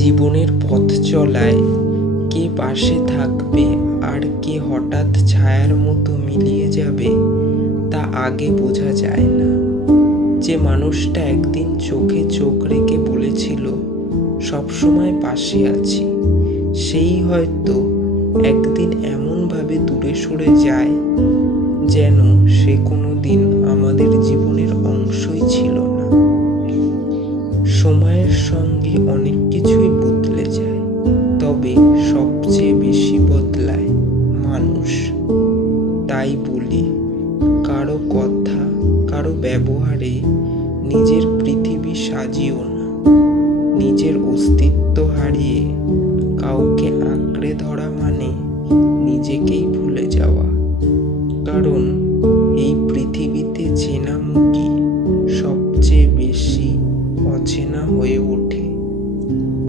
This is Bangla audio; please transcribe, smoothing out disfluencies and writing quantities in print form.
জীবনের পথ চলায় কে পাশে থাকবে আর কে হঠাৎ ছায়ার মতো মিলিয়ে যাবে তা আগে বোঝা যায় না। যে মানুষটা একদিন চোখে চোখ রেখে বলেছিল সবসময় পাশে আছি, সেই হয়তো একদিন এমনভাবে দূরে সরে যায় যেন সে কোনোদিন আমাদের জীবনের অংশই ছিল না। সময়ের সঙ্গে অনেক কিছুই বদলে যায়, তবে সবচেয়ে বেশি বদলায় মানুষ। তাই বলি, কারো কথা, কারো ব্যবহারে নিজের পৃথিবী সাজিও না। নিজের অস্তিত্ব হারিয়ে কাউকে আঁকড়ে ধরা মানে নিজেকেই ভুলে যাওয়া। কারণ